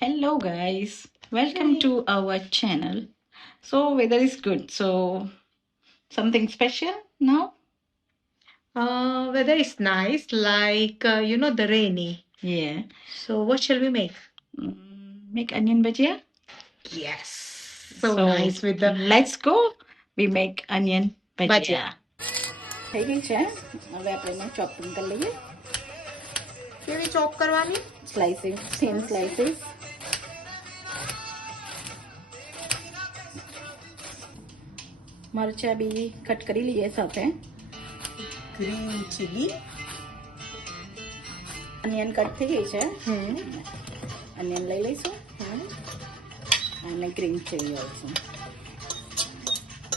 Hello, guys. Welcome to our channel. So, weather is good. So, something special now? Weather is nice, like the rainy. Yeah. So what shall we make? Make onion bhajia. Yes. So nice with the let's go. We make onion bhajia. bhajia. થઈ ગઈ છે હવે આપણે એને ચોપિંગ કરી લઈએ કેવી ચોપ કરવાની સ્લાઇસીસ થિન સ્લાઇસીસ મરચા બી કટ કરી લઈએ સાથે ગ્રીન ચીલી અનિયન કટ થઈ ગઈ છે અનિયન લઈ લઈશું અને ગ્રીન ચીલી ઓલ્સો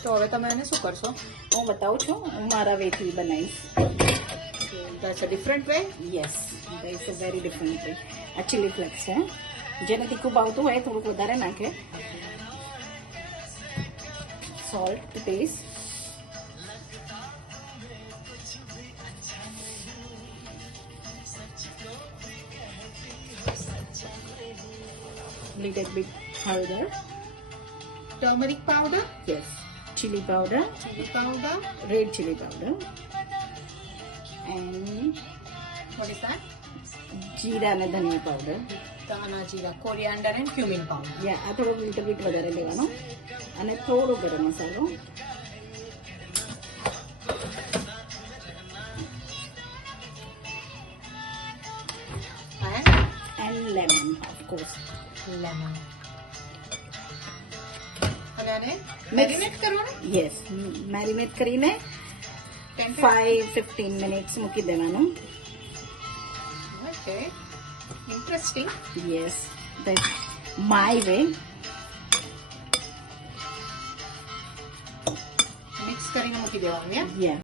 તો હવે તમે એને શું કરશો હું બતાવું છું હું મારા વેથી બનાવીશ That's a different way? Yes it's a very different way આ ચીલી ફ્લેક્સ છે જેને તીખું ભાવતું હોય થોડુંક વધારે નાખે salt to taste little bit powder Turmeric powder? yes chili powder Chili powder? red chili powder and What is that? જીરા અને ધનિયા powder Dana jeera, coriander and cumin powder. યા આ થોડુંક લિટલ બીટ વધારે લેવાનો અને થોડો ગરમ મસાલો and lemon of course Lemon. અને આને મેરિનેટ કરવાનું yes મેરિનેટ કરીને 5-15 મિનિટ્સ મૂકી દેવાનું Okay. Interesting. yes that's my way mix કરીને મૂકી દેવાનું યા yeah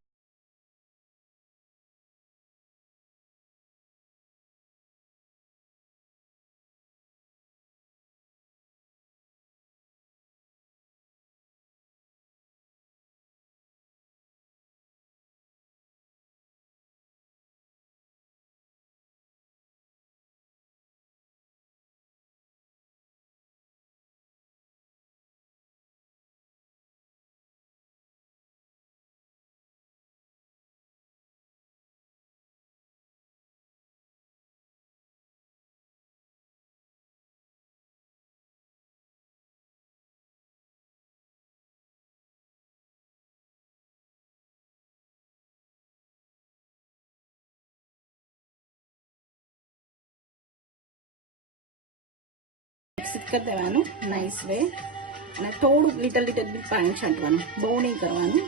મિક્સ કરી દેવાનું નાઇસ વે અને થોડુંક લિટલ બિટ પાણી છાંટવાનું બહુ નહીં કરવાનું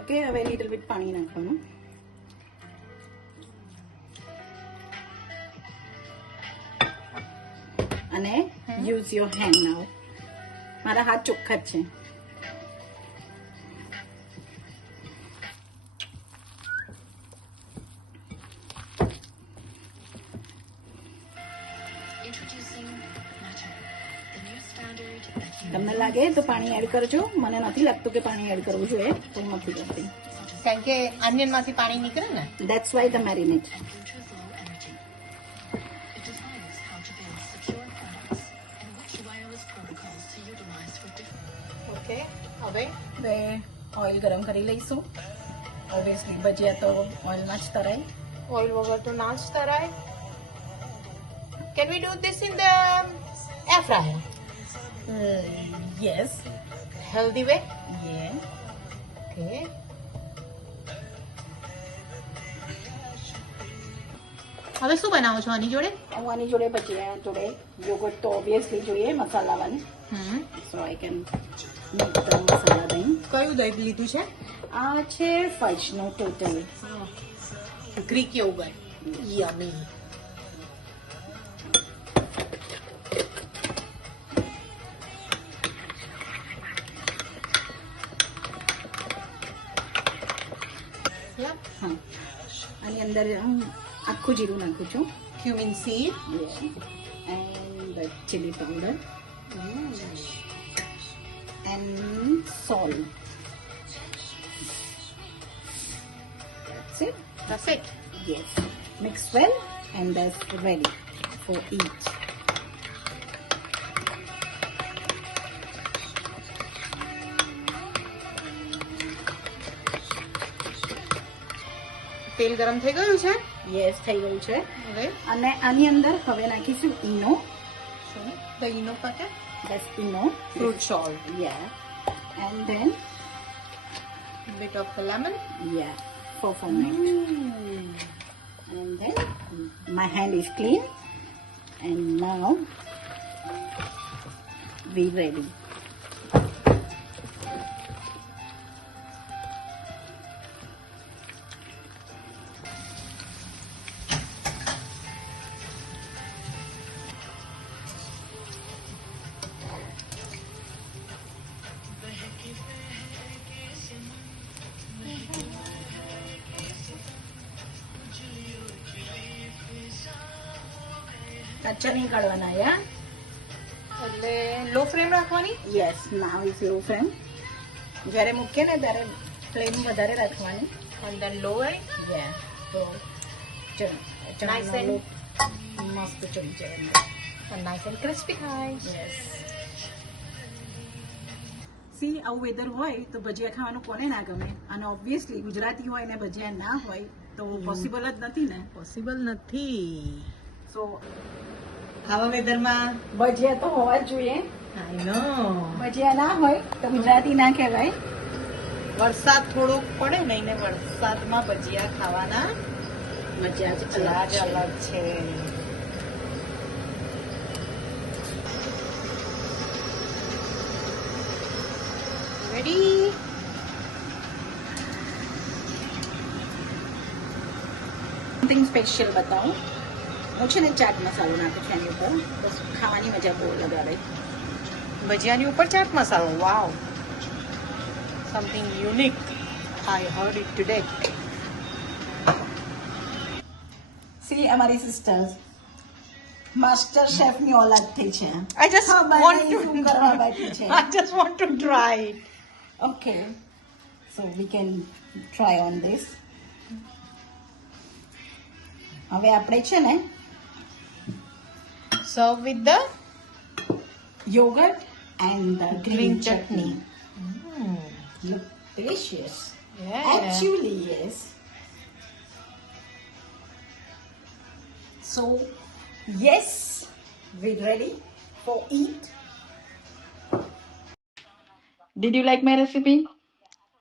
ઓકે હવે લિટલ બિટ પાણી નાખવાનું અને યુઝ યોર હેન્ડ નાઉ મારા હાથ ચોખ્ખા જ છે તમને લાગે તો પાણી એડ કરજો મને નથી લાગતું કે પાણી એડ કરવું જોઈએ તો હું નથી કરતી કારણ કે ઓનિયન માંથી પાણી નીકળે ને that's why the marinate okay હવે ઓઇલ ગરમ કરી લઈશું ઓબ્વિયસલી ભજીયા તો ઓઇલમાં જ તરાય ઓઇલ વગર તો ના જ તરાય can we do this in the air fryer yes healthy way યે ઓકે હવે શું બનાવો છો આની જોડે હું આની જોડે ભજીયા જોડે યોગર્ટ તો ઓબ્વિયસલી જોઈએ મસાલાવાળી સો આઈ કેન મેક ધ મસાલા દહીં કયું દહીં લીધું છે આ છે ફજનો ટોટલ ગ્રીક યોગર્ટ યમી હા આની અંદર હું આખું જીરું નાખું છું cumin seed and chilli powder and salt That's it. that's it Yes. Mix well and that's ready for eat. તેલ ગરમ થઈ ગયું છે? યસ, થઈ ગયું છે. હવે અને આની અંદર હવે નાખીશું ઈનો. the eno packet, That's Eno. fruit salt, Yeah. And then, bit of lemon. yeah, for ferment. And then, my hand is clean. And now, we ready. કાચા નહીં કાઢવાના, yeah? એટલે લો ફ્લેમ રાખવાની. Yes, now it's low flame. જ્યારે મૂકીએ ને ત્યારે ફ્લેમ વધારે રાખવાની. and then lower it. Yeah. So, Nice and- મસ્ત ચડી જાય અંદર. and nice and crispy guys. Yes. C આવું વેધર હોય તો ભજીયા ખાવાનું કોને ના ગમે, અને ઓબ્વિયસલી ગુજરાતી હોય ને ભજીયા ના હોય તો પોસિબલ જ નથી ને. પોસિબલ નથી. સો આવા વેધરમાં ભજીયા તો હોવા જ જોઈએ. આઈ નો ભજીયા ના હોય તો ગુજરાતી ના કહેવાય. વરસાદ થોડોક પડે ને એને વરસાદમાં ભજીયા ખાવાના મજા જ મજા જ અલગ છે. રેડી. સમથિંગ સ્પેશિયલ બતાવું. હું છે ને ચાટ મસાલો નાખું છું એની ઉપર, બસ ખાવાની મજા બહુ લગાડે. ભજીયાની ઉપર ચાટ મસાલો. Wow, something unique. I heard it today. See અમારી સિસ્ટર્સ માસ્ટર શેફ ની ઓલાદ થઈ છે. I just ખબર want નહીં to શું કરવા બાકી છે. I just want to try it. Okay, so we can try on this. હવે આપણે છે ને Serve with the yogurt and the green green chutney. chutney. Look delicious. Yeah. Actually, yes. So, yes, we're ready for eat. Did you like my recipe?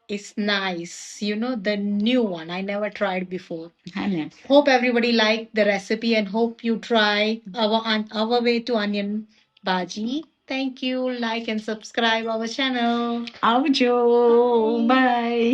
It's nice. You know, the new one. I never tried before. Hannah. Hope everybody liked the recipe and hope you try our way to onion bhaji. Thank you. Like and subscribe our channel. Avjo. Bye. Bye.